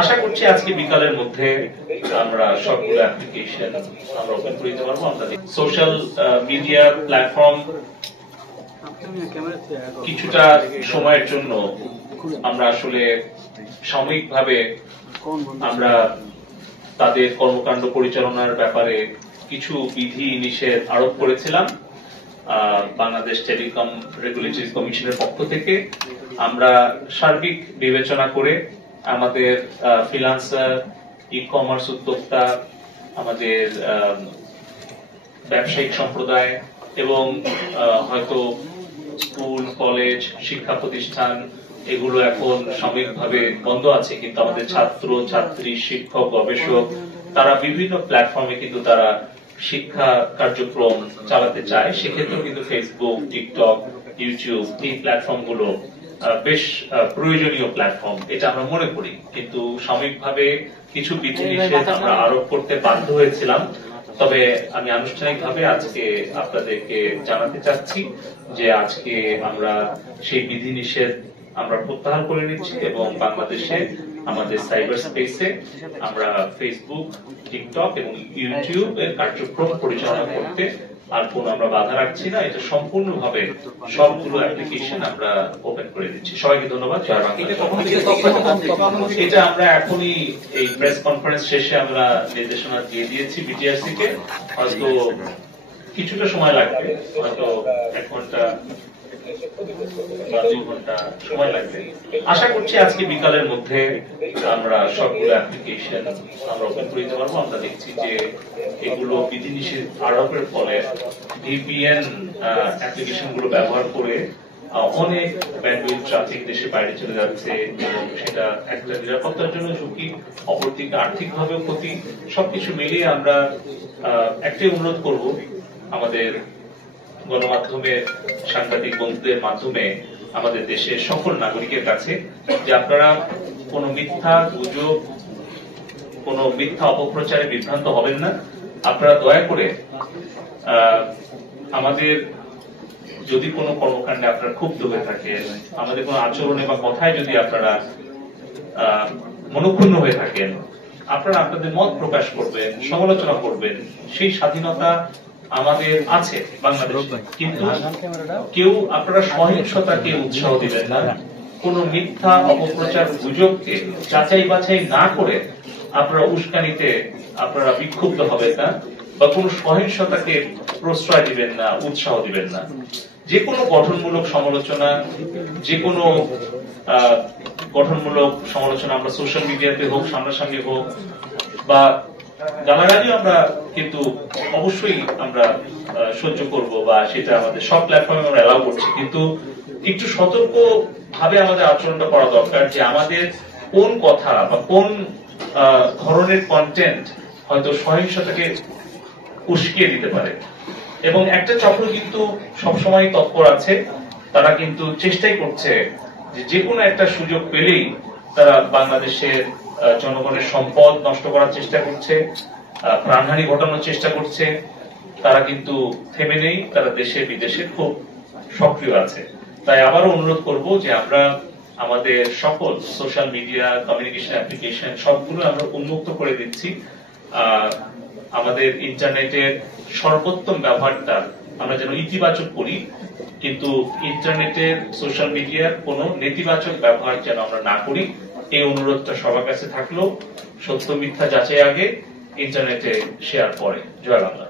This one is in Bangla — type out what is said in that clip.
আশা করছি আজকে বিকালের মধ্যে আমরা সবগুলো অ্যাপ্লিকেশন আমরা ওপেন করে দিতে পারবো। আমরা সোশ্যাল মিডিয়া প্ল্যাটফর্ম কিছুটা সময়ের জন্য আমরা আসলে সাময়িকভাবে আমরা তাদের কর্মকাণ্ড পরিচালনার ব্যাপারে কিছু বিধি নিষেধ আরোপ করেছিলাম বাংলাদেশ টেলিকম রেগুলেটরি কমিশনের পক্ষ থেকে। আমরা সার্বিক বিবেচনা করে আমাদের ফ্রিল্যান্সার, ই কমার্স উদ্যোক্তা, আমাদের ব্যবসায়িক সম্প্রদায় এবং হয়তো স্কুল, কলেজ, শিক্ষা প্রতিষ্ঠান এগুলো এখন সাময়িকভাবে বন্ধ আছে, কিন্তু আমাদের ছাত্র, ছাত্রী, শিক্ষক, গবেষক তারা বিভিন্ন প্ল্যাটফর্মে কিন্তু তারা শিক্ষা কার্যক্রম চালাতে চায়। সেক্ষেত্রেও কিন্তু ফেসবুক, টিকটক, ইউটিউব এই প্ল্যাটফর্ম গুলো বেশ প্রয়োজনীয় প্ল্যাটফর্ম এটা আমরা মনে করি। কিন্তু সাময়িকভাবে কিছু বিধিনিষেধ আমরা আরোপ করতে বাধ্য হয়েছিলাম। তবে আমি আনুষ্ঠানিকভাবে আজকে আপনাদেরকে জানাতে চাচ্ছি যে আজকে আমরা সেই বিধিনিষেধ আমরা প্রত্যাহার করে নিচ্ছি এবং বাংলাদেশে আমাদের সাইবার স্পেসে আমরা ফেসবুক, টিকটক এবং ইউটিউব এর কার্যক্রম পরিচালনা করতে আর কোনো আমরা বাধা রাখছি না। এটা সম্পূর্ণভাবে সবগুলো অ্যাপ্লিকেশন আমরা ওপেন করে দিচ্ছি। সবাইকে ধন্যবাদ। এটা আমরা এখনই এই প্রেস কনফারেন্স শেষে আমরা নির্দেশনা দিয়ে দিয়েছি বিটিআরসি কে। হয়তো কিছুটা সময় লাগবে, হয়তো 1 ঘন্টা বা 2 ঘন্টা সময় লাগবে। আশা করছি আজকে বিকালের মধ্যে আমরা সবগুলো অ্যাপ্লিকেশন আমরা ওপেন করে দিতে পারবো। আমরা দেখছি যে এগুলো বিধিনিষেধ আরোপের ফলে ভিপিএন অ্যাপ্লিকেশন গুলো ব্যবহার করে অনেক ব্যান্ডউইথ ট্রাফিক দেশের বাইরে চলে যাচ্ছে এবং সেটা একটা নিরাপত্তার জন্য ঝুঁকি, অপরদিকে আর্থিকভাবেও ক্ষতি। সবকিছু মিলিয়ে আমরা একটাই অনুরোধ করব আমাদের গণমাধ্যমের সাংবাদিক বন্ধুদের মাধ্যমে আমাদের দেশের সকল নাগরিকের কাছে যে আপনারা কোনো মিথ্যা গুজব, কোনো মিথ্যা অপপ্রচারে বিভ্রান্ত হবেন না। আপনারা দয়া করে আমাদের যদি কোনো কর্মকাণ্ডে আপনারা ক্ষুব্ধ হয়ে থাকেন, আমাদের কোনো আচরণে বা কথায় যদি আপনারা মনক্ষুণ্ণ হয়ে থাকেন, আপনারা আপনাদের মত প্রকাশ করবেন, সমালোচনা করবেন, সেই স্বাধীনতা আমাদের আছে বাংলাদেশে। কিন্তু কেউ আপনারা সহিংসতাকে উৎসাহ দিবেন না, কোন মিথ্যা অপপ্রচার গুজবকে যাচাই বাছাই না করে আপনারা উস্কানিতে আপনারা বিক্ষুব্ধ হবেন না বা কোন সহিংসতাকে প্রশ্রয় দিবেন না, উৎসাহ দিবেন না। যে কোনো গঠনমূলক সমালোচনা, যে কোনো গঠনমূলক সমালোচনা আমরা সোশ্যাল মিডিয়াতে হোক, সামনাসামনি হোক বা গালাগালিও আমরা কিন্তু অবশ্যই আমরা সহ্য করব বা সেটা আমাদের সব প্ল্যাটফর্মে আমরা অ্যালাউ করছি। কিন্তু একটু সতর্ক ভাবে আমাদের আচরণটা করা দরকার যে আমাদের কোন কথা বা কোন ধরনের কন্টেন্ট হয়তো সহিংসতাকে উস্কিয়ে দিতে পারে। এবং একটা চক্র কিন্তু সবসময় তৎপর আছে, তারা কিন্তু চেষ্টাই করছে যে কোনো একটা সুযোগ পেলেই তারা বাংলাদেশের জনগণের সম্পদ নষ্ট করার চেষ্টা করছে, প্রাণহানি ঘটানোর চেষ্টা করছে। তারা কিন্তু থেমে নেই, তারা দেশে বিদেশে খুব সক্রিয় আছে। তাই আবারও অনুরোধ করব যে আমরা আমাদের সকল সোশ্যাল মিডিয়া কমিউনিকেশন অ্যাপ্লিকেশন সবগুলো আমরা উন্মুক্ত করে দিচ্ছি। আমাদের ইন্টারনেটের সর্বোত্তম ব্যবহারটা আমরা যেন ইতিবাচক করি, কিন্তু ইন্টারনেটের সোশ্যাল মিডিয়ার কোনো নেতিবাচক ব্যবহার যেন আমরা না করি, এই অনুরোধটা সবার কাছে থাকলো। সত্য মিথ্যা যাচাই আগে, ইন্টারনেটে শেয়ার পরে। জয় বাংলা।